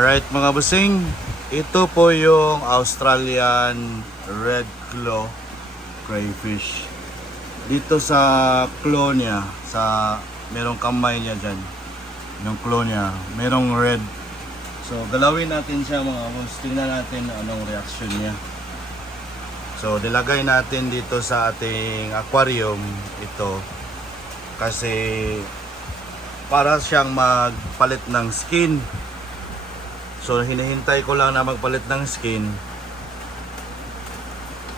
Alright mga busing, ito po yung Australian Red Claw Crayfish. Dito sa claw niya, sa merong kamay niya dyan, yung claw niya, merong red. So galawin natin siya mga boss, tingnan natin anong reaction niya. So dilagay natin dito sa ating aquarium ito kasi para siyang magpalit ng skin. So hinihintay ko lang na magpalit ng skin.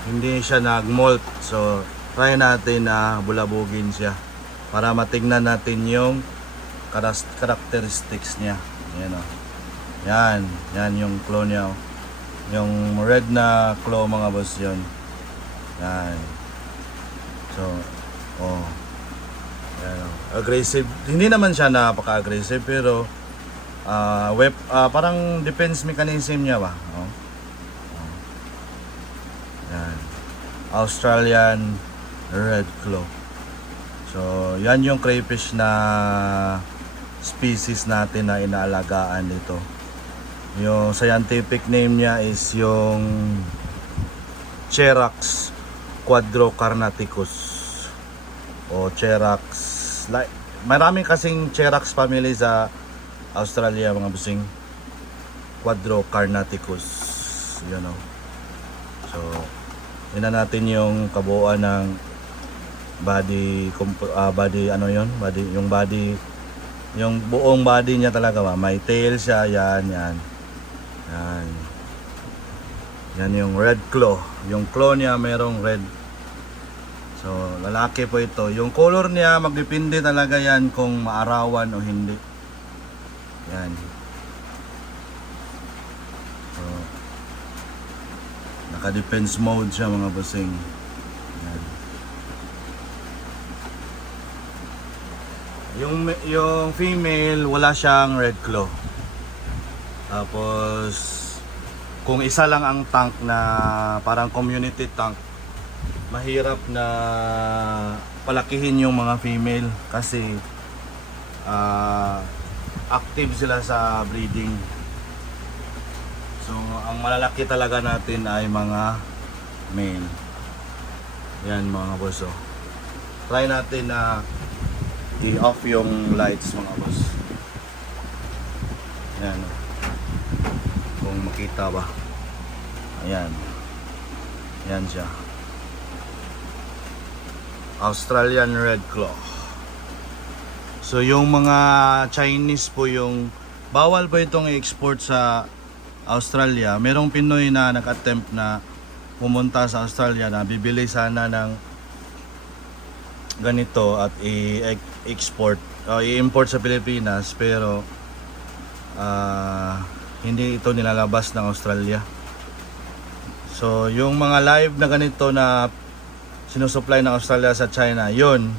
Hindi siya nag-molt. So try natin na bulabugin siya para matignan natin yung characteristics niya. Yan o. Yan yung claw niya. Yung red na claw mga boss yun. Yan. So, oh. Yan o. Aggressive. Hindi naman siya napaka-aggressive pero parang defense mechanism niya ba? Oh. Oh. Yan. Australian Red Claw. So, yan yung crayfish na species natin na inaalagaan dito. Yung scientific name niya is yung Cherax quadrocarnaticus o Cherax. Maraming kasing Cherax family sa Australia mga busing. Quadrocarnaticus, you know. So yun na natin yung kabuuan ng body yung buong body niya talaga ba. May tail siya, yan yung red claw. Yung claw niya merong red. So lalaki po ito. Yung color niya magdepende talaga yan kung maarawan o hindi. Yan. So, naka-defense mode siya mga bossing. Yan. Yung female wala siyang red claw. Tapos kung isa lang ang tank na parang community tank, mahirap na palakihin yung mga female kasi active sila sa breeding. So ang malalaki talaga natin ay mga male. Yan mga boss. Try natin na i-off yung lights mga boss. Yan. Kung makita ba. Ayan. Yan siya. Australian Red Claw. So yung mga Chinese po yung bawal po itong i-export sa Australia. Merong Pinoy na nag-attempt na pumunta sa Australia na bibili sana ng ganito at i-export o i-import sa Pilipinas pero hindi ito nilalabas ng Australia. So yung mga live na ganito na sinusupply ng Australia sa China, yun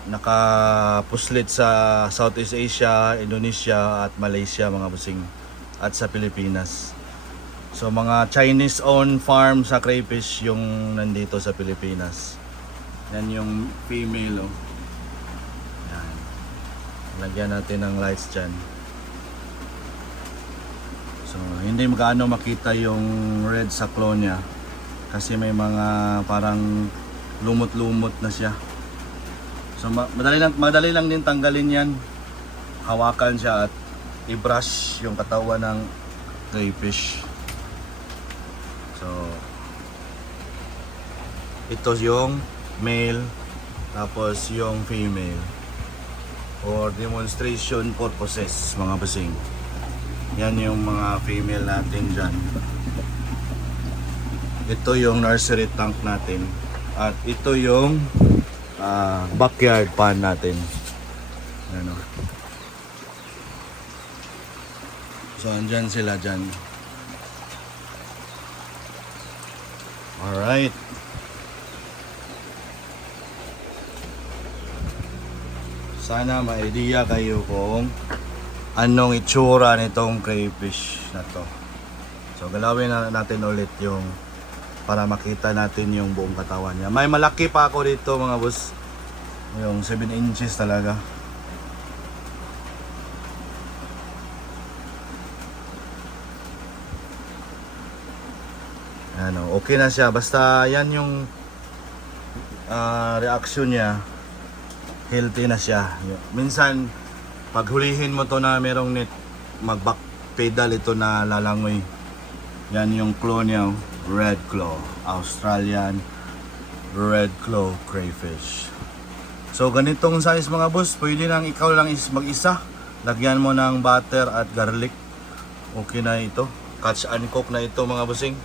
nakapuslit sa Southeast Asia, Indonesia at Malaysia mga busing at sa Pilipinas. So mga Chinese owned farm sa crayfish yung nandito sa Pilipinas. Yan yung female oh. Yan. Lagyan natin ng lights dyan. So hindi magkaano makita yung red sa claw niya kasi may mga parang lumot-lumot na siya. So madali lang din tanggalin yan. Hawakan siya at i-brush yung katawan ng crayfish. So ito yung male tapos yung female for demonstration purposes mga basing. Yan yung mga female natin dyan. Ito yung nursery tank natin at ito yung backyard pond natin. Ano. So andyan sila dyan. Alright. Sana may idea kayo kung anong itsura nitong crayfish na to. So galawin na natin ulit yung para makita natin yung buong katawan niya. May malaki pa ako dito mga boss. Yung 7 inches talaga. Ano, okay na siya. Basta yan yung reaction niya. Healthy na siya. Minsan, pag hulihin mo to na merong net, mag-back pedal ito na lalangoy. Yan yung claw niya, Red Claw. Australian Red Claw Crayfish. So ganitong size mga boss, pwede lang ikaw lang mag-isa. Lagyan mo ng butter at garlic. Okay na ito. Catch and cook na ito mga bossing.